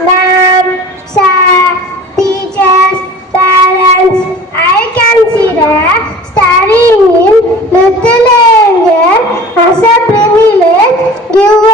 ma'am, sir, teachers, parents. I consider studying in Little Angel as a privilege given